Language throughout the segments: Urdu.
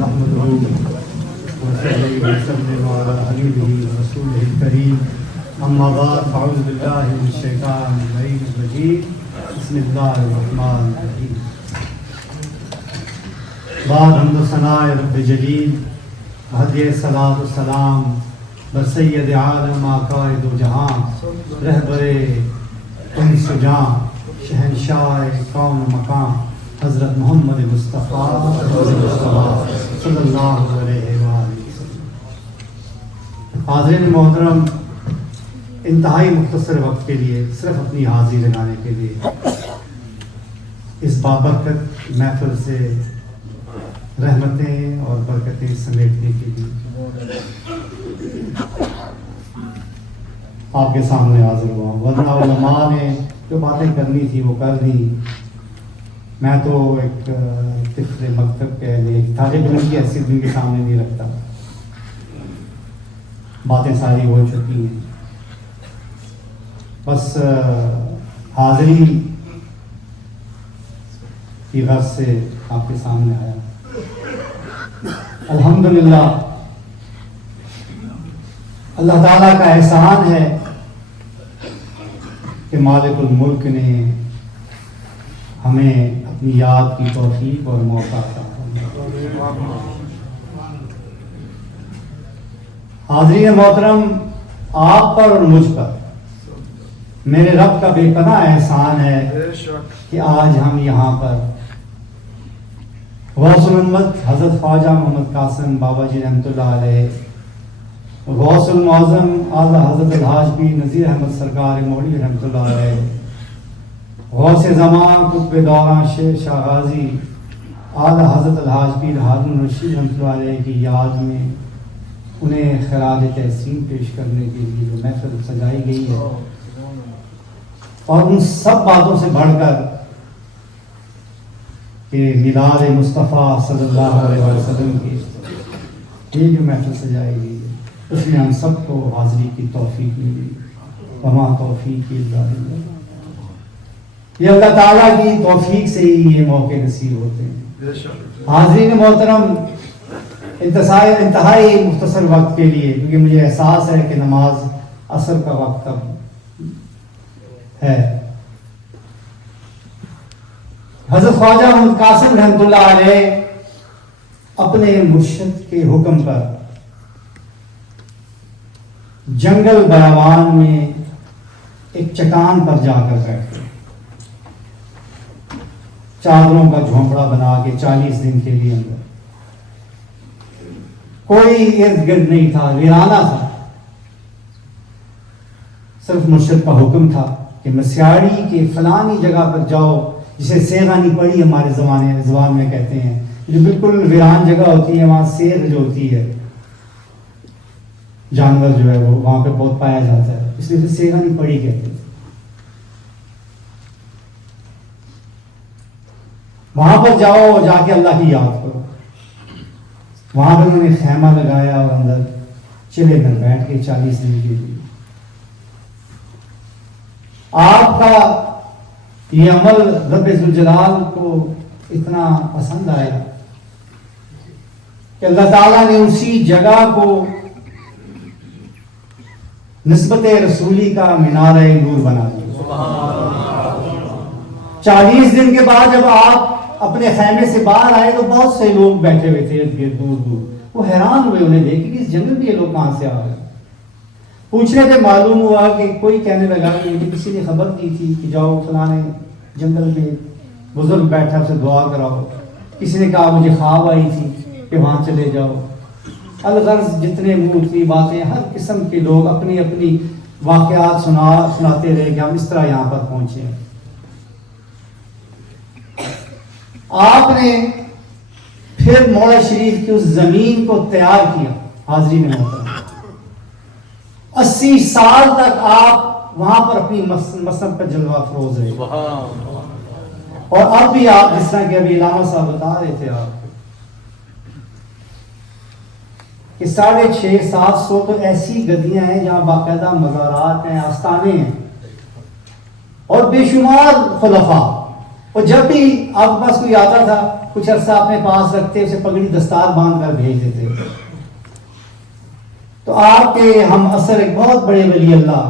نحمده ونصلي ونسلم على حبيبه ورسوله الكريم اما بعد فاعوذ بالله من الشيطان اللعين الرجيم بسم الله الرحمن الرحيم. بعد حمد و ثناء رب جلیل ہدیہ صلاۃ و سلام بر سید عالم عقائد و جہاں رہبر انس و جاں شہنشاہ کون و مکان حضرت محمد مصطفیٰ صلی اللہ علیہ وآلہ وسلم. حاضرین محترم، انتہائی مختصر وقت کے لیے صرف اپنی حاضری لگانے کے لیے اس بابرکت محفل سے رحمتیں اور برکتیں سمیٹنے کے لیے آپ کے سامنے حاضر ہوا. ورنہ علماء نے جو باتیں کرنی تھی وہ کر دی. میں تو ایک طفل مکتب کے لیے ایک طالب علم کی حیثیت ان کے سامنے نہیں رکھتا. باتیں ساری ہو چکی ہیں. بس حاضری کی غرض سے آپ کے سامنے آیا. الحمدللہ اللہ تعالیٰ کا احسان ہے کہ مالک الملک نے ہمیں اپنی یاد کی توفیق اور موقع عطا فرمایا. حاضرین محترم، آپ پر اور مجھ پر میرے رب کا بے پناہ احسان ہے کہ آج ہم یہاں پر غوث الامت حضرت خواجہ محمد قاسم بابا جی رحمۃ اللہ علیہ، غوث المعظم اعلیٰ حضرت الحاج پیر نذیر احمد سرکار مولوی رحمۃ اللہ علیہ، غوث زمان قطب دوران شیر شاہ غازی اعلیٰ حضرت الحاج پیر ہارون رشید رحمۃ اللہ علیہ کی یاد میں انہیں خراج تحسین پیش کرنے کے لیے جو محفل سجائی گئی ہے، اور ان سب باتوں سے بڑھ کر کہ میلاد مصطفیٰ صلی اللہ علیہ وسلم کی یہ جو محفل سجائی گئی ہے اس میں ہم سب کو حاضری کی توفیق ملی. وما توفیق الا باللہ. یہ اللہ تعالیٰ کی توفیق سے ہی یہ موقع نصیب ہوتے ہیں. حاضرین محترم، انتہائی مختصر وقت کے لیے، کیونکہ مجھے احساس ہے کہ نماز عصر کا وقت اب ہے. حضرت خواجہ محمد قاسم رحمۃ اللہ علیہ اپنے مرشد کے حکم پر جنگل بیابان میں ایک چٹان پر جا کر بیٹھے، چادروں کا جھونپڑا بنا کے 40 دن کے لیے. اندر کوئی ارد گرد نہیں تھا، ویرانہ تھا. صرف مرشد کا حکم تھا کہ مسیاڑی کے فلانی جگہ پر جاؤ، جسے سیغانی پڑی ہمارے زبان میں کہتے ہیں، جو بالکل ویران جگہ ہوتی ہے. وہاں سیغ جو ہوتی ہے، جانور جو ہے وہ وہاں پہ بہت پایا جاتا ہے، اس لیے سیغانی پڑی کہتے ہیں. وہاں پر جاؤ، جا کے اللہ کی یاد کرو. وہاں پر انہوں نے خیمہ لگایا اور اندر چلے کر بیٹھ کے 40 دن کے لیے. آپ کا یہ عمل رب ذوالجلال کو اتنا پسند آیا کہ اللہ تعالیٰ نے اسی جگہ کو نسبت رسولی کا مینارہ نور بنا دیا. 40 دن کے بعد جب آپ اپنے خیمے سے باہر آئے تو بہت سے لوگ بیٹھے ہوئے تھے دور دور. وہ حیران ہوئے انہیں دیکھ کہ اس جنگل میں یہ لوگ کہاں سے آ گئے. پوچھنے پہ معلوم ہوا کہ کوئی کہنے لگا کہ مجھے کسی نے خبر دی تھی کہ جاؤ فلانے جنگل میں بزرگ بیٹھا اسے دعا کراؤ. کسی نے کہا مجھے خواب آئی تھی کہ وہاں چلے جاؤ. الغرض جتنے منہ اتنی باتیں، ہر قسم کے لوگ اپنی اپنی واقعات سناتے رہے کہ ہم اس طرح یہاں پر پہنچے. آپ نے پھر مولا شریف کی اس زمین کو تیار کیا. حاضرین محترم، 80 سال تک آپ وہاں پر اپنی مسند پر جلوہ افروز رہے. اور اب بھی آپ، جس طرح کہ ابھی علامہ صاحب بتا رہے تھے آپ کہ 650-700 تو ایسی گدیاں ہیں جہاں باقاعدہ مزارات ہیں، آستانے ہیں، اور بے شمار خلفاء اور جب بھی آپ کے پاس کوئی آتا تھا کچھ عرصہ اپنے پاس رکھتے، اسے پگڑی دستار باندھ کر بھیج دیتے. تو آپ کے ہم اثر ایک بہت بڑے ولی اللہ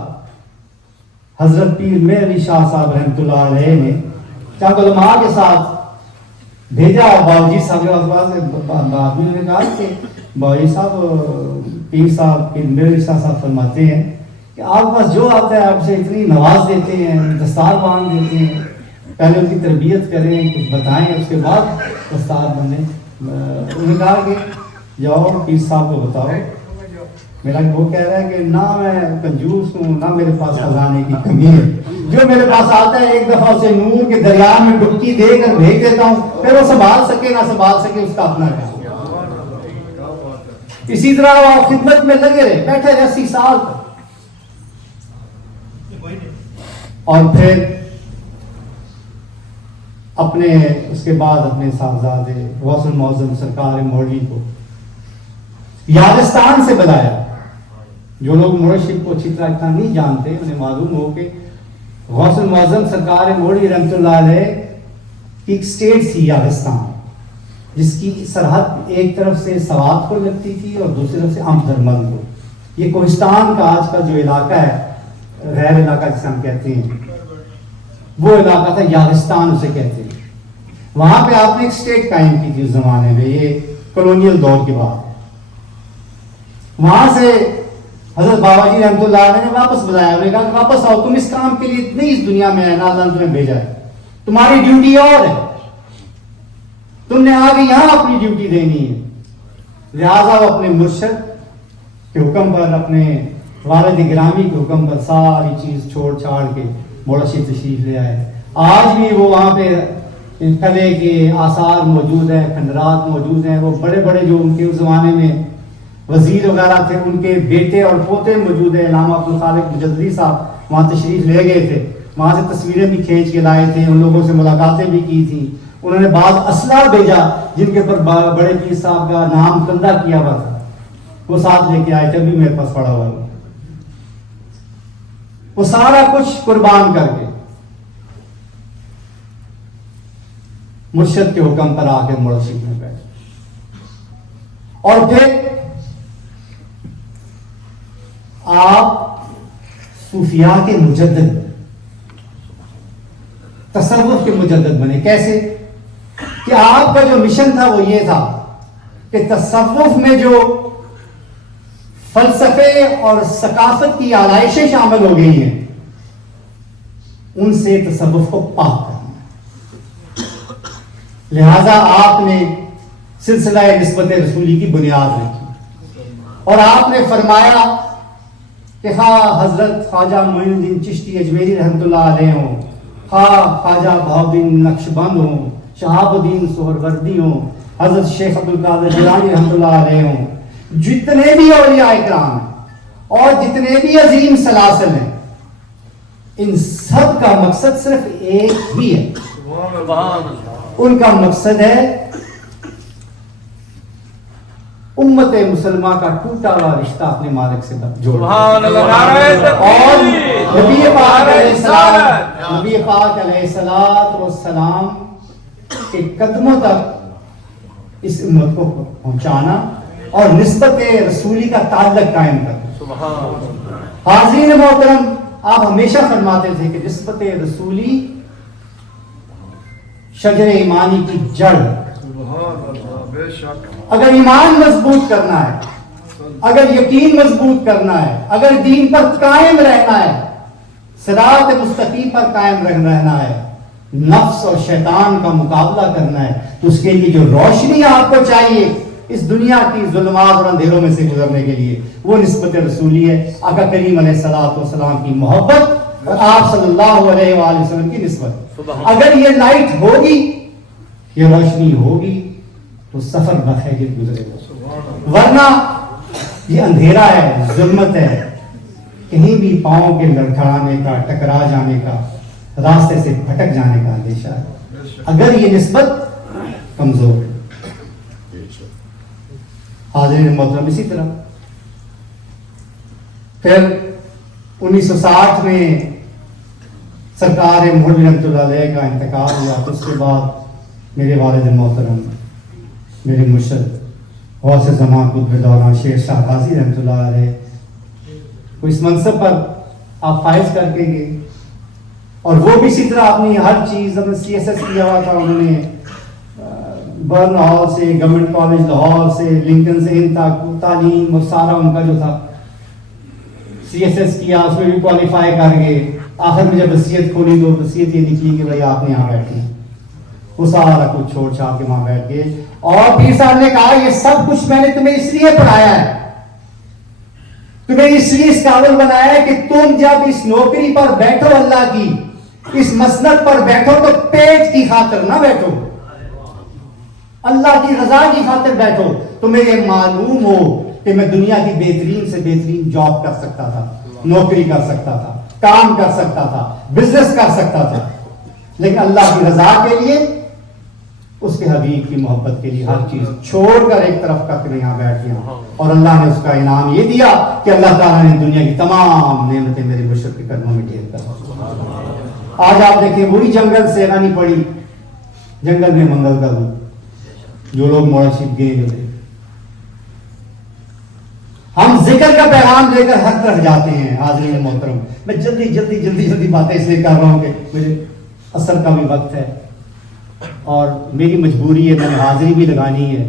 حضرت پیر میر علی شاہ صاحب رحمۃ اللہ علیہ نے چند علماء کے ساتھ بھیجا. باوجی صاحب کے پاس آدمی نے کہا کہ باوجی صاحب پیر صاحب پیر میر علی شاہ صاحب فرماتے ہیں کہ آپ کے پاس جو آتا ہے آپ سے اتنی نواز دیتے ہیں، دستار باندھ دیتے ہیں، پہلے ان کی تربیت کریں، کچھ بتائیں، اس کے بعد دستار بندیں. انہوں نے کہا کہ جاؤ پیر صاحب کو بتاؤ میرا وہ کہہ رہا ہے کہ نہ میں کنجوس ہوں نہ میرے پاس خزانے کی کمی ہے، جو میرے پاس آتا ہے ایک دفعہ اسے نور کے دریا میں ڈبکی دے کر بھیج دیتا ہوں، پھر وہ سنبھال سکے نہ سنبھال سکے اس کا اپنا کام. اسی طرح وہ خدمت میں لگے رہے، بیٹھے رہے 80 سال تک. اور پھر اپنے اس کے بعد اپنے صاحبزادے غوث المعظم سرکار مولوی کو یاغستان سے بلایا. جو لوگ مرشد کو اچھی طرح اتنا نہیں جانتے انہیں معلوم ہو کہ غوث المعظم سرکار مولوی رحمۃ اللہ علیہ کی ایک اسٹیٹ تھی یاغستان، جس کی سرحد ایک طرف سے سوات کو لگتی تھی اور دوسری طرف سے امدرمند کو. یہ کوہستان کا آج کا جو علاقہ ہے، غیر علاقہ جسے ہم کہتے ہیں، وہ علاقہ تھا یاغستان اسے کہتے ہیں. وہاں پہ آپ نے ایک اسٹیٹ قائم کی تھی اس زمانے میں، یہ کولونیل دور کے بعد. وہاں سے حضرت بابا جی رحمۃ اللہ علیہ نے واپس بلایا. انہوں نے کہا کہ واپس آؤ، تم اس کام کے لیے نہیں اس دنیا میں ہے، نہ اللہ نے تمہیں بھیجا ہے، تمہاری ڈیوٹی اور ہے، تم نے آگے یہاں اپنی ڈیوٹی دینی ہے. لہٰذا وہ اپنے مرشد کے حکم پر، اپنے والد گرامی کے حکم پر ساری چیز چھوڑ چھاڑ کے موڑشی تشریف لے آئے. آج بھی وہ وہاں پہ قلعے کے آثار موجود ہیں، کھنڈرات موجود ہیں. وہ بڑے بڑے جو ان کے اس زمانے میں وزیر وغیرہ تھے، ان کے بیٹے اور پوتے موجود ہیں. علامہ عبدالخالق مجددی صاحب وہاں تشریف لے گئے تھے، وہاں سے تصویریں بھی کھینچ کے لائے تھے، ان لوگوں سے ملاقاتیں بھی کی تھیں. انہوں نے بعض اسلحہ بھیجا جن کے پر بڑے پیر صاحب کا نام کندہ کیا ہوا تھا، وہ ساتھ لے کے آئے تھے، ابھی میرے پاس پڑا ہوا ہے. وہ سارا کچھ قربان کر کے مرشد کے حکم پر آ کے مرشد میں بیٹھے. اور پھر آپ صوفیاء کے مجدد، تصوف کے مجدد بنے. کیسے کہ آپ کا جو مشن تھا وہ یہ تھا کہ تصوف میں جو فلسفے اور ثقافت کی آلائشیں شامل ہو گئی ہیں ان سے تصوف کو پاک کرنا. لہذا آپ نے سلسلہ نسبت رسولی کی بنیاد رکھی اور آپ نے فرمایا کہ خواہ حضرت خواجہ معین الدین چشتی اجمیری رحمۃ اللہ علیہ ہوں، خواہ خواجہ بہاؤالدین نقشبند ہوں، شہاب الدین سہروردی ہوں، حضرت شیخ عبدالقادر جیلانی رحمۃ اللہ علیہ ہوں، جتنے بھی اولیاء اکرام ہیں اور جتنے بھی عظیم سلاسل ہیں، ان سب کا مقصد صرف ایک ہی ہے. ان کا مقصد ہے امت مسلمہ کا ٹوٹا ہوا رشتہ اپنے مالک سے جوڑنا. اور نبی پاک علیہ السلام کے قدموں تک اس امت کو پہنچانا اور نسبت رسولی کا تعلق قائم کرنا. حاضرین محترم، آپ ہمیشہ فرماتے تھے کہ نسبت رسولی شجر ایمانی کی جڑ. اگر ایمان مضبوط کرنا ہے، اگر یقین مضبوط کرنا ہے، اگر دین پر قائم رہنا ہے، صراط مستقیم پر قائم رہنا ہے، نفس اور شیطان کا مقابلہ کرنا ہے، تو اس کے لیے جو روشنی آپ کو چاہیے اس دنیا کی ظلمات اور اندھیروں میں سے گزرنے کے لیے، وہ نسبت رسولی ہے. آقا کریم علیہ الصلوۃ والسلام کی محبت اور آپ صلی اللہ علیہ وآلہ وسلم کی نسبت. اگر یہ لائٹ ہوگی، یہ روشنی ہوگی، تو سفر بخیر گزرے گا. ورنہ یہ اندھیرا ہے، ظلمت ہے، کہیں بھی پاؤں کے لڑکھڑانے کا، ٹکرا جانے کا، راستے سے بھٹک جانے کا اندیشہ ہے اگر یہ نسبت کمزور ہے. حاضرین محترم، اسی طرح پھر 1960 میں سرکار مولوی رحمۃ اللہ علیہ کا انتقال ہوا تو اس کے بعد میرے والد محترم میرے مرشد غوث زمان قطب دوران شیر شاہ غازی رحمۃ اللہ علیہ کو اس منصب پر آپ فائز کر کے گئے، اور وہ بھی اسی طرح اپنی ہر چیز اپنے CSS کیا ہوا تھا، انہوں نے برن ہال سے گورنمنٹ کالج لاہور سے لنکن سے ان تک تعلیم اور سارا ان کا جو تھا CSS کیا، اس میں بھی کوالیفائی کر گئے۔ آخر میں جب وصیت کھولی تو وصیت یہ نکلی کہ بھائی آپ نے یہاں بیٹھے، وہ سارا کچھ چھوڑ چھاڑ کے وہاں بیٹھ گئے، اور پیر صاحب نے کہا یہ سب کچھ میں نے تمہیں اس لیے پڑھایا ہے، تمہیں اس لیے اس قابل بنایا ہے کہ تم جب اس نوکری پر بیٹھو اللہ کی، اس مسند پر بیٹھو تو پیٹ کی خاطر نہ بیٹھو، اللہ کی رضا کی خاطر بیٹھو۔ تمہیں یہ معلوم ہو کہ میں دنیا کی بہترین سے بہترین جاب کر سکتا تھا، نوکری کر سکتا تھا، کام کر سکتا تھا، بزنس کر سکتا تھا، لیکن اللہ کی رضا کے لیے، اس کے حبیب کی محبت کے لیے ہر چیز چھوڑ کر ایک طرف کر کے یہاں بیٹھ گیا، اور اللہ نے اس کا انعام یہ دیا کہ اللہ تعالیٰ نے دنیا کی تمام نعمتیں میرے مرشد کے قدموں میں ڈھیر کر۔ آج آپ دیکھیں وہی جنگل سے نہیں پڑی، جنگل میں منگل کا جو لوگ موڑا شریف گئے جو تھے، ہم ذکر کا پیغام لے کر ہر طرف جاتے ہیں۔ حاضرین محترم، میں جلدی باتیں اس لیے کر رہا ہوں کہ مجھے اثر کا بھی وقت ہے اور میری مجبوری ہے، میں نے حاضری بھی لگانی ہے،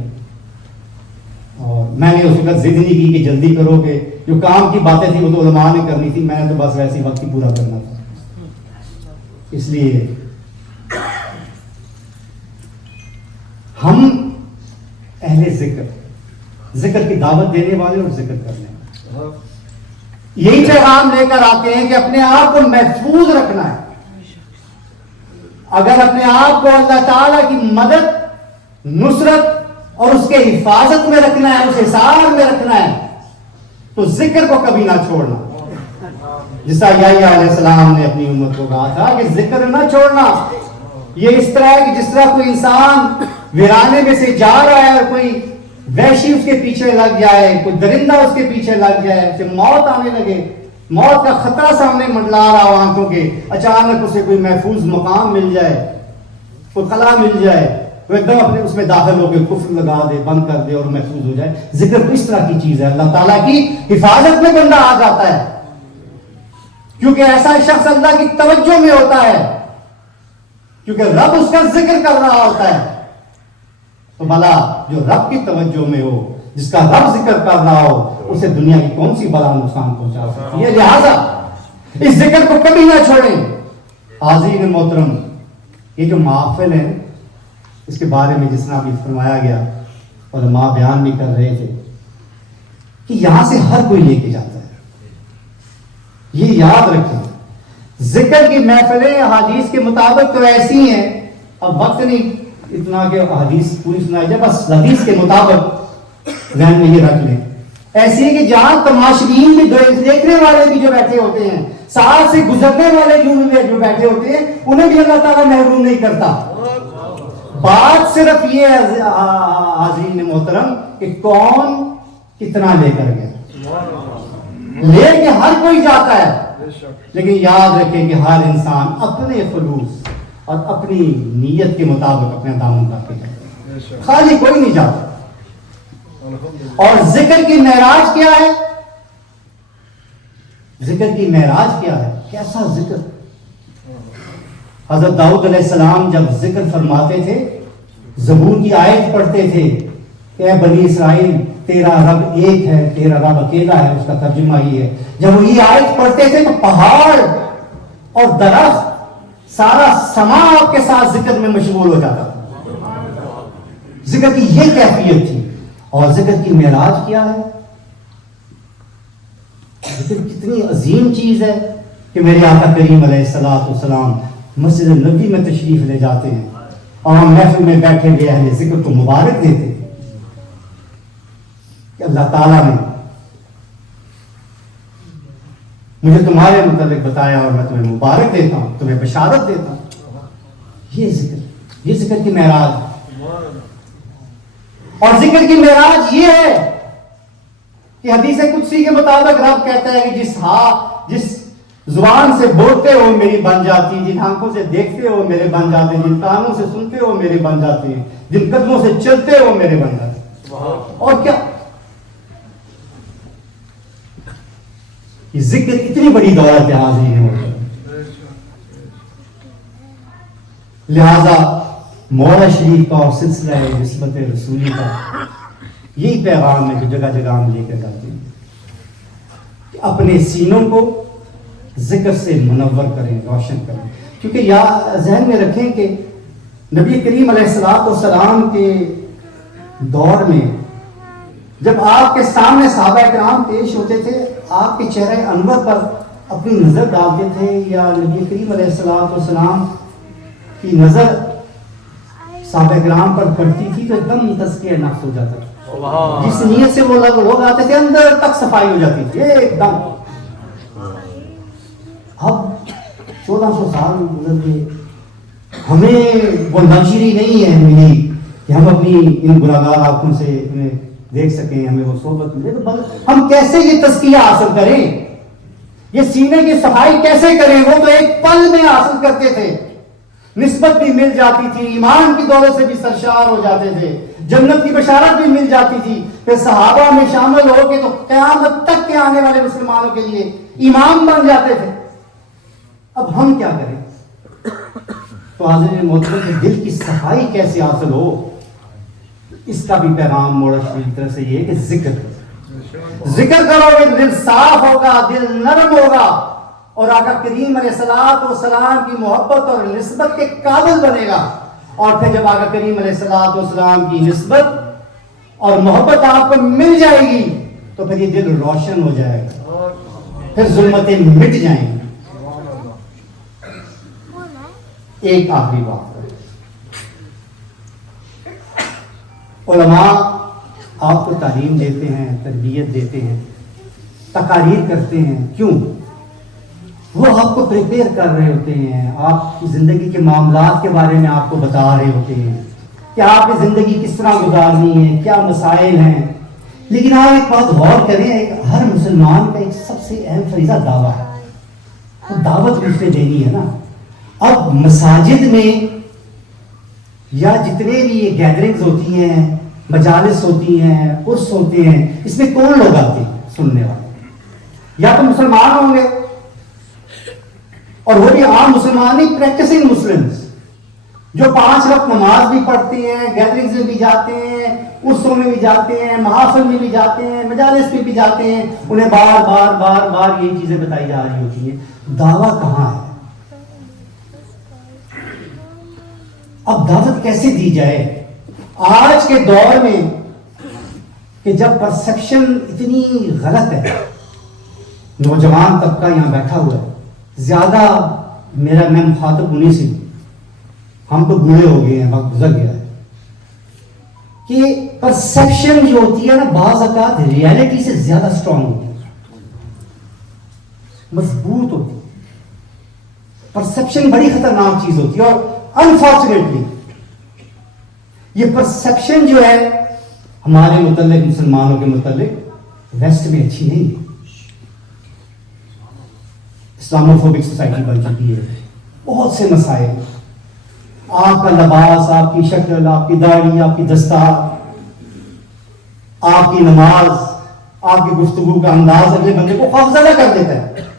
اور میں نے اس وقت ضد نہیں کی کہ جلدی کرو، کہ جو کام کی باتیں تھیں وہ تو علماء نے کرنی تھی، میں نے تو بس ویسے ہی وقت ہی پورا کرنا تھا۔ اس لیے ہم اہل ذکر کی دعوت دینے والے اور ذکر کرنے والے یہی پیغام لے کر آتے ہیں کہ اپنے آپ کو محفوظ رکھنا ہے۔ اگر اپنے آپ کو اللہ تعالیٰ کی مدد، نصرت اور اس کے حفاظت میں رکھنا ہے، اس حصار میں رکھنا ہے، تو ذکر کو کبھی نہ چھوڑنا۔ جس طرح یحییٰ علیہ السلام نے اپنی امت کو کہا تھا کہ ذکر نہ چھوڑنا۔ یہ اس طرح ہے کہ جس طرح کوئی انسان ویرانے میں سے جا رہا ہے اور کوئی وحشی اس کے پیچھے لگ جائے، کوئی درندہ اس کے پیچھے لگ جائے، اسے موت آنے لگے، موت کا خطرہ سامنے منڈلا رہا ہو آنکھوں کے، اچانک اسے کوئی محفوظ مقام مل جائے، کوئی قلعہ مل جائے، وہ ایک دم اپنے اس میں داخل ہو کے کفر لگا دے، بند کر دے اور محفوظ ہو جائے۔ ذکر تو اس طرح کی چیز ہے، اللہ تعالیٰ کی حفاظت میں بندہ آ جاتا ہے، کیونکہ ایسا شخص اللہ کی توجہ میں ہوتا ہے، کیونکہ رب اس کا ذکر کر رہا ہوتا ہے۔ تو بلا جو رب کی توجہ میں ہو، جس کا رب ذکر کر رہا ہو، اسے دنیا کی کون سی بلا نقصان پہنچا سکتی ہے؟ لہذا اس ذکر کو کبھی نہ چھوڑیں۔ حاضرین محترم، یہ جو محفل ہے اس کے بارے میں جس طرح ابھی فرمایا گیا، علماء بیان بھی کر رہے تھے کہ یہاں سے ہر کوئی لے کے جاتا ہے، یہ یاد رکھیں۔ ذکر کی محفلیں حدیث کے مطابق تو ایسی ہیں، اب وقت نہیں اتنا کہ حدیث پوری سنائی جائے، بس حدیث کے مطابق ذہن میں یہ رکھ لیں، ایسی ہے کہ جہاں تماشبین بھی، دیکھنے والے بھی جو بیٹھے ہوتے ہیں، ساتھ سے گزرنے والے جو بیٹھے ہوتے ہیں، انہیں بھی اللہ تعالیٰ محروم نہیں کرتا۔ بات صرف یہ ہے حاضرین محترم کہ کون کتنا لے کر گیا، لے کے ہر کوئی جاتا ہے، لیکن یاد رکھیں کہ ہر انسان اپنے خلوص اور اپنی نیت کے مطابق اپنے دامن کر کے جاتا ہے، خالی کوئی نہیں جاتا۔ اور ذکر کی معراج کیا ہے؟ ذکر کی معراج کیا ہے؟ کیسا ذکر؟ حضرت داؤد علیہ السلام جب ذکر فرماتے تھے، زبور کی آیت پڑھتے تھے کہ اے بنی اسرائیل تیرا رب ایک ہے، تیرا رب اکیلا ہے، اس کا ترجمہ یہ ہے۔ جب وہ یہ آیت پڑھتے تھے تو پہاڑ اور درخت، سارا سما آپ کے ساتھ ذکر میں مشغول ہو جاتا تھا۔ ذکر کی یہ کیفیت تھی۔ اور ذکر کی معراج کیا ہے؟ ذکر کتنی عظیم چیز ہے کہ میرے آقا کریم علیہ السلام مسجد نبوی میں تشریف لے جاتے ہیں اور ہم محفل میں بیٹھے ہوئے اہل ذکر کو مبارک دیتے ہیں کہ اللہ تعالیٰ نے مجھے تمہارے متعلق بتایا اور میں تمہیں مبارک دیتا ہوں، تمہیں بشارت دیتا ہوں۔ یہ ذکر کی معراج۔ اور ذکر کی معراج یہ ہے کہ حدیث قدسی کے مطابق رب کہتا ہے کہ جس زبان سے بولتے ہو میری بن جاتی، جن آنکھوں سے دیکھتے ہو میرے بن جاتے ہیں، جن کانوں سے سنتے ہو میرے بن جاتے ہیں، جن قدموں سے چلتے ہو میرے بن جاتے ہیں۔ اور کیا یہ ذکر اتنی بڑی دولت کے حاضر نہیں ہوتا۔ لہذا مولا شریف کا اور سلسلہ نسبت رسولی کا یہی پیغام ہے جو جگہ جگہ ہم لے کر جاتے ہیں کہ اپنے سینوں کو ذکر سے منور کریں، روشن کریں، کیونکہ یا ذہن میں رکھیں کہ نبی کریم علیہ الصلوۃ والسلام کے دور میں جب آپ کے سامنے صحابہ کرام پیش ہوتے تھے، آپ کے چہرے انور پر اپنی نظر ڈالتے تھے یا نبی کریم علیہ الصلوۃ والسلام کی نظر صحابہ کرام پر پڑتی تھی تو ایک دم تزکیہ نفس ہو جاتا تھا۔ جس نیت سے وہ لوگ آتے تھے اندر تک صفائی ہو جاتی تھی ایک دم۔ اب 1400 سال گزر گئے، ہمیں وہ لگژری نہیں ہے ملی کہ ہم اپنی ان گناہگار آنکھوں سے انہیں دیکھ سکیں، ہمیں وہ صحبت ملے، تو ہم کیسے یہ تزکیہ حاصل کریں، یہ سینے کی صفائی کیسے کریں؟ وہ تو ایک پل میں حاصل کرتے تھے، نسبت بھی مل جاتی تھی، ایمان کی دولت سے بھی سرشار ہو جاتے تھے، جنت کی بشارت بھی مل جاتی تھی، پھر صحابہ میں شامل ہو کے تو قیامت تک کے آنے والے مسلمانوں کے لیے امام بن جاتے تھے۔ اب ہم کیا کریں؟ تو حاضرین محترم کے دل کی صفائی کیسے حاصل ہو، اس کا بھی پیغام مولا شریف کی طرف سے یہ ہے کہ ذکر کرو، ذکر کرو گے تو دل صاف ہوگا، دل نرم ہوگا، اور آقا کریم علیہ الصلوۃ والسلام کی محبت اور نسبت کے قابل بنے گا۔ اور پھر جب آقا کریم علیہ الصلوۃ والسلام کی نسبت اور محبت آپ کو مل جائے گی تو پھر یہ دل روشن ہو جائے گا، پھر ظلمتیں مٹ جائیں گی۔ ایک آخری بات ہے، علماء آپ کو تعلیم دیتے ہیں، تربیت دیتے ہیں، تقاریر کرتے ہیں، کیوں؟ وہ آپ کو پریپیئر کر رہے ہوتے ہیں، آپ کی زندگی کے معاملات کے بارے میں آپ کو بتا رہے ہوتے ہیں کہ آپ کی زندگی کس طرح گزارنی ہے، کیا مسائل ہیں۔ لیکن آپ ایک بات غور کریں، ہر مسلمان کا ایک سب سے اہم فریضہ دعویٰ ہے، وہ دعوت مجھ سے دینی ہے نا۔ اب مساجد میں یا جتنے بھی یہ گیدرنگز ہوتی ہیں، مجالس ہوتی ہیں، عرس ہوتے ہیں، اس میں کون لوگ آتے ہیں سننے والے؟ یا تو مسلمان ہوں گے، اور وہ بھی عام مسلمان نہیں، پریکٹسنگ مسلمز جو 5 وقت نماز بھی پڑھتے ہیں، گیدرنگز میں بھی جاتے ہیں، عرسوں میں بھی جاتے ہیں، محافل میں بھی جاتے ہیں، مجالس میں بھی جاتے ہیں، انہیں بار بار بار بار یہ چیزیں بتائی جا رہی ہوتی ہیں۔ دعویٰ کہاں ہے؟ اب دعوت کیسے دی جائے آج کے دور میں کہ جب پرسپشن اتنی غلط ہے؟ نوجوان طبقہ یہاں بیٹھا ہوا ہے، زیادہ میں مخاطب انہیں سے، ہم تو بوڑھے ہو گئے ہیں، وقت گزر گیا ہے، کہ پرسپشن جو ہوتی ہے نا بعض اوقات ریالٹی سے زیادہ اسٹرانگ ہوتی ہے، مضبوط ہوتی ہے۔ پرسپشن بڑی خطرناک چیز ہوتی ہے، اور انفارچونیٹلی یہ پرسپشن جو ہے ہمارے متعلق، مسلمانوں کے متعلق ویسٹ میں اچھی نہیں ہے، اسلاموفوبک سوسائٹی بن چکی ہے۔ بہت سے مسائل، آپ کا لباس، آپ کی شکل، آپ کی داڑھی، آپ کی دستار، آپ کی نماز، آپ کی گفتگو کا انداز اگلے بندے کو خوفزدہ کر دیتا ہے۔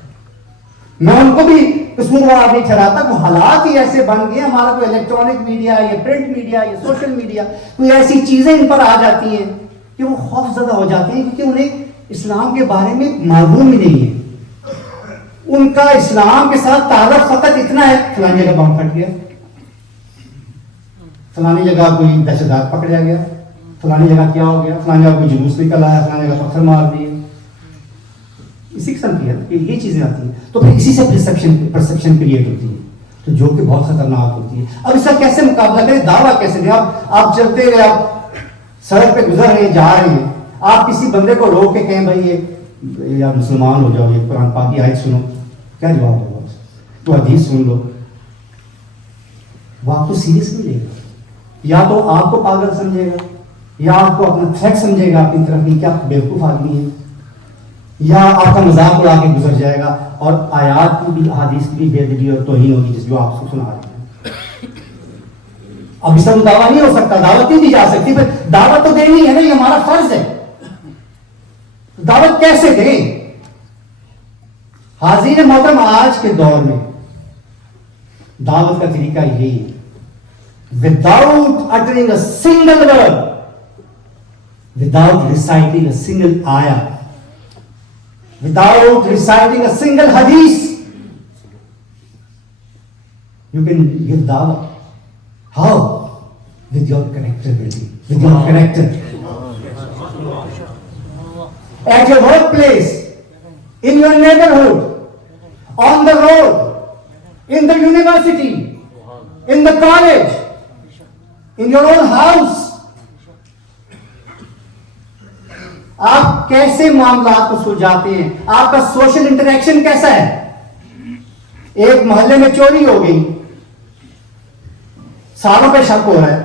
میں ان کو بھی قصوروار نہیں ٹھہراتا، وہ حالات ہی ایسے بن گئے، ہمارا کوئی الیکٹرانک میڈیا، یہ پرنٹ میڈیا، یہ سوشل میڈیا، کوئی ایسی چیزیں ان پر آ جاتی ہیں کہ وہ خوفزدہ ہو جاتے ہیں، کیونکہ انہیں اسلام کے بارے میں معلوم ہی نہیں ہے۔ ان کا اسلام کے ساتھ تعلق فقط اتنا ہے، فلانی جگہ بم پھٹ گیا، فلانی جگہ کوئی دہشت گرد پکڑا گیا، فلانی جگہ کیا ہو گیا، فلانی جگہ کوئی جلوس نکل آیا، فلانی جگہ پتھر مار دیے، اسی قسم کی ہے کہ یہ چیزیں آتی ہیں، تو پھر اسی سے پرسپشن کریٹ ہوتی ہے، تو جو کہ بہت خطرناک ہوتی ہے۔ اب اس کا کیسے مقابلہ کریں؟ دعویٰ کیسے دیں؟ آپ چلتے رہے، آپ سڑک پہ گزر رہے ہیں، جا رہے ہیں، آپ کسی بندے کو روک کے کہیں بھائی یہ یا مسلمان ہو جاؤ، یہ قرآن پاک کی آیت سنو، کیا جواب ہوگا؟ تو حدیث سن لو، وہ آپ کو سیریس نہیں لے گا، یا تو آپ کو پاگل سمجھے گا، یا آپ کو اپنا تھریٹ سمجھے گا اپنی طرف کی، کیا بیوقوف آدمی ہے، یا آپ کا مذاق اڑا کے گزر جائے گا اور آیات کی بھی احادیث کی بھی بے ادبی اور توہین ہوگی جس جو آپ کو سنا رہے ہیں. اب اس طرح دعویٰ نہیں ہو سکتا, دعوت نہیں دی جا سکتی. پھر دعوت تو دینی ہے نا, یہ ہمارا فرض ہے. دعوت کیسے دیں؟ حاضرین محترم, آج کے دور میں دعوت کا طریقہ یہی ہے, without uttering a single word, without reciting a single ayah, without reciting a single hadith, you can give dawah. How? With your character building, with your character. At your workplace, in your neighborhood, on the road, in the university, in the college, in your own house. آپ کیسے معاملات کو سلجھاتے ہیں؟ آپ کا سوشل انٹریکشن کیسا ہے؟ ایک محلے میں چوری ہو گئی, ساروں پہ شک ہو رہا ہے.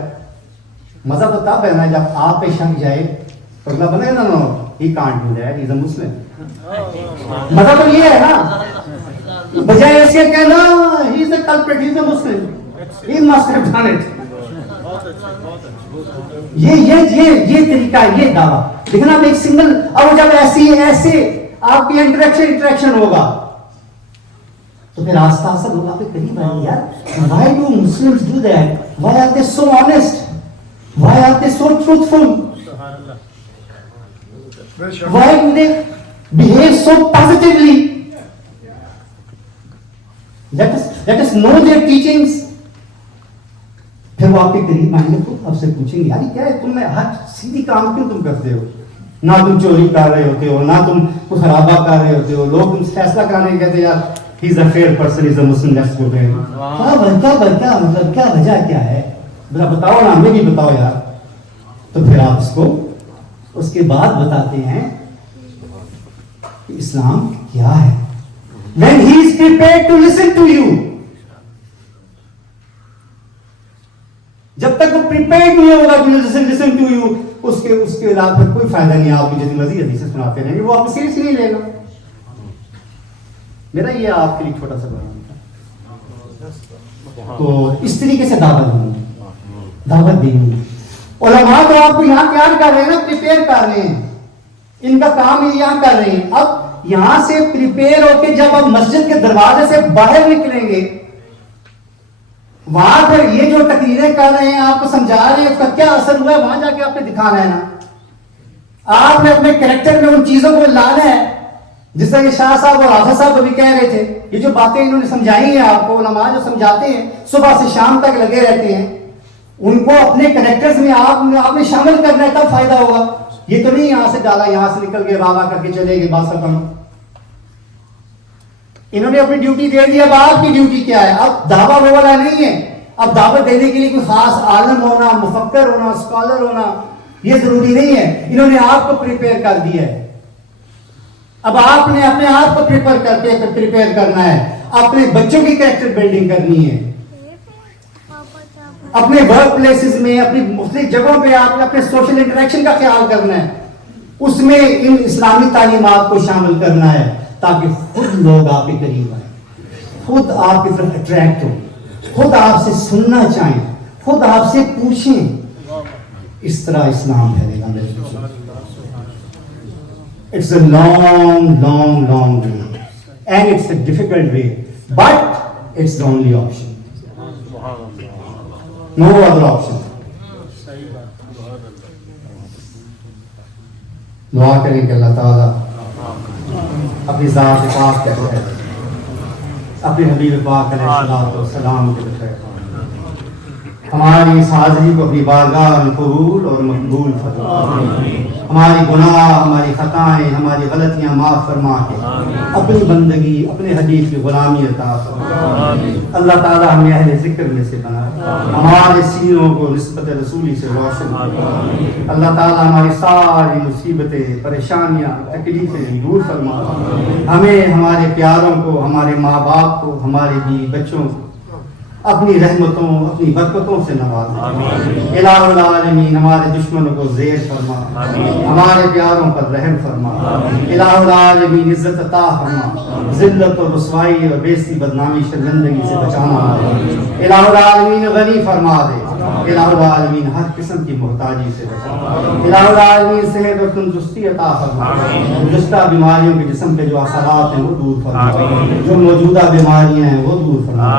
مزہ تو تب ہے نا جب آپ پہ شک جائے تو اگلا بنے نا, no he can't do that, he is a Muslim. مزہ تو یہ ہے نا, بجائے اس کے کہنا he is a culprit, he is a Muslim, he must have done it. یہ طریقہ ہے, یہ دعویٰ. لیکن آپ ایک سنگل, اور جب ایسے آپ کی انٹریکشن ہوگا تو پھر آستہ آستہ لوگ آپ کے قریب آئیں گے. یار why do Muslims do that? Why are they so honest? Why are they so truthful? Why do they behave so positively? Let us know their teachings. پھر وہ آپ کے قریب آئیں گے تو آپ سے پوچھیں گے, یار کیا ہے تم نے ہر سیدھی کام کیوں تم کرتے ہو؟ نہ تم چوری کر رہے ہوتے ہو, نہ تم کوئی خرابہ کر رہے ہوتے ہو. لوگ تم فیصلہ کرنے کے کہتے ہیں یار he is a fair person, he is a Muslim, let's go there. کیا مطلب کیا وجہ کیا ہے؟ بتاؤ نا, ہمیں بھی بتاؤ یار. تو پھر آپ اس کو اس کے بعد بتاتے ہیں کہ اسلام کیا ہے. When he is prepared to listen to you, جب تک وہ پریپیئرڈ نہیں ہوگا کہ listen to you, اس کے علاوہ پھر کوئی فائدہ نہیں. آپ کی جتنی مرضی حدیثیں سناتے رہیں گے, وہ آپ کو سیریس نہیں لے گا. میرا یہ آپ کے لیے چھوٹا سا بیان تھا. تو اس طریقے سے دعوت دینی. علماء تو آپ کو یہاں تیار کر رہے ہیں نا, پریپیئر کر رہے ہیں, ان کا کام یہ یہاں کر رہے ہیں. اب یہاں سے پریپیئر ہو کے جب آپ مسجد کے دروازے سے باہر نکلیں گے, وہاں پھر یہ جو تقریریں کر رہے ہیں, آپ کو سمجھا رہے ہیں, اس کا کیا اثر ہوا ہے وہاں جا کے آپ نے دکھانا ہے نا. آپ نے اپنے کریکٹر میں ان چیزوں کو لانا ہے, جس طرح کہ شاہ صاحب اور حافظ صاحب بھی کہہ رہے تھے. یہ جو باتیں انہوں نے سمجھائی ہیں آپ کو, علماء جو سمجھاتے ہیں صبح سے شام تک لگے رہتے ہیں, ان کو اپنے کریکٹرز میں آپ نے شامل کرنا ہے, تب فائدہ ہوگا. یہ تو نہیں یہاں سے ڈالا, یہاں سے نکل کے واہ کر کے چلے گئے, بات ختم. انہوں نے اپنی ڈیوٹی دے دی. اب آپ کی ڈیوٹی کیا ہے؟ اب دعویٰ وہ والا نہیں ہے. اب دعوت دینے کے لیے کوئی خاص عالم ہونا, مفکر ہونا, اسکالر ہونا یہ ضروری نہیں ہے. انہوں نے آپ کو پریپیئر کر دیا ہے. اب آپ نے اپنے آپ کو پریپیئر کرنا ہے, اپنے بچوں کی کریکٹر بلڈنگ کرنی ہے. اپنے ورک پلیسز میں, اپنی مختلف جگہوں پہ آپ نے اپنے سوشل انٹریکشن کا خیال کرنا ہے. اس میں ان اسلامی تعلیمات کو شامل کرنا ہے تاکہ خود لوگ آپ کے قریب آئیں, خود آپ کی طرف اٹریکٹ ہو, خود آپ سے سننا چاہیں, خود آپ سے پوچھیں. اس طرح اسلام پھیلے گا میرے بچوں. It's a long way, and it's a difficult way, but it's the only option. No other option. دعا کریں کہ اللہ تعالیٰ اپنی ذات پاک کے بغیر, اپنے حبیب پاک علیہ الصلوۃ والسلام کے بغیر ہماری اس حاضری کو اپنی بارگاہ میں قبول اور مقبول فرما. ہماری گناہ, ہماری خطائیں, ہماری غلطیاں معاف فرما کے اپنی بندگی, اپنے حبیب کی غلامی عطا فرما. اللہ تعالیٰ ہمیں اہل ذکر میں سے بنائے, ہمارے سینوں کو نسبت رسولی سے روشن کرے. اللہ تعالیٰ ہماری ساری مصیبتیں, پریشانیاں, تکلیفیں دور فرما. ہمیں, ہمارے پیاروں کو, ہمارے ماں باپ کو, ہمارے بیوی بچوں کو اپنی رحمتوں اپنی برکتوں سے نواز۔ الہ العالمین ہمارے دشمنوں کو زیر فرما، ہمارے پیاروں پر رحم فرما۔ الہ العالمین عزت عطا فرما، ذلت اور رسوائی اور بیزتی بدنامی شرمندگی سے بچانا۔ الہ العالمین غنی فرما دے، الہ العالمین ہر قسم کی محتاجی سے بچا۔ الہ العالمین صحت اور تندرستی عطا فرما، گزشتہ بیماریوں کے جسم پہ جو اثرات ہیں وہ دور فرما، جو موجودہ بیماریاں ہیں وہ دور فرما،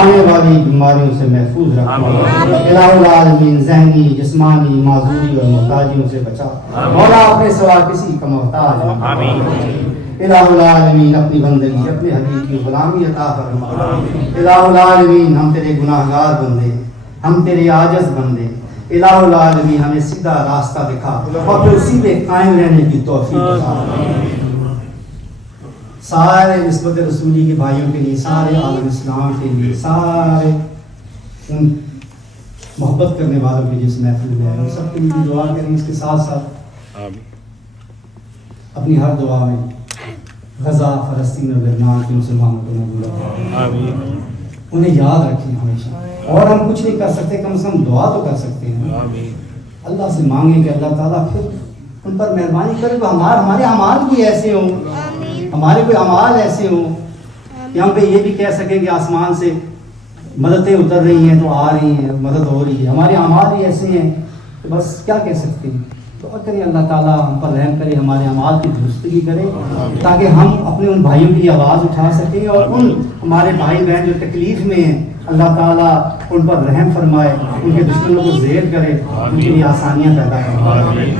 آنے والی بیماریوں سے محفوظ رکھنا۔ الہ العالمین ذہنی جسمانی معذوری اور محتاجیوں سے بچا، مولا اپنے سوا کسی کا محتاج نہیں۔ الہ العالمین اپنی بندگی اپنے حبیب کی غلامی عطا فرما۔ الہ العالمین ہم تیرے گناہگار بندے، ہم تیرے عاجز بندے، الہ العالمین ہمیں سیدھا راستہ دکھا اور پھر اسی پہ قائم رہنے کی توفیق عطا فرما۔ سارے نسبت رسولی کے بھائیوں کے لیے، سارے عالم اسلام کے لیے، سارے ان محبت کرنے والوں کے جس محفل میں ہیں سب کے لیے دعا کریں۔ اس کے ساتھ ساتھ اپنی ہر دعا میں غزہ فلسطین اور لبنان کے مسلمانوں کو نہ بھولا، انہیں یاد رکھیں ہمیشہ۔ اور ہم کچھ نہیں کر سکتے، کم از کم دعا تو کر سکتے ہیں، اللہ سے مانگیں کہ اللہ تعالیٰ پھر ان پر مہربانی کرے، ہمارے اعمال بھی ایسے ہوں، ہمارے کوئی اعمال ایسے ہوں کہ ہم پہ یہ بھی کہہ سکیں کہ آسمان سے مددیں اتر رہی ہیں تو آ رہی ہیں، مدد ہو رہی ہے۔ ہمارے اعمال ہی ایسے ہیں کہ بس کیا کہہ سکتے ہیں۔ دعا کریں اللہ تعالیٰ ہم پر رحم کرے، ہمارے اعمال کی درستگی کرے تاکہ ہم اپنے ان بھائیوں کی آواز اٹھا سکیں، اور ان ہمارے بھائی بہن جو تکلیف میں ہیں اللہ تعالیٰ ان پر رحم فرمائے، ان کے دشمنوں کو زیر کرے، ان کے لیے آسانیاں پیدا کرے۔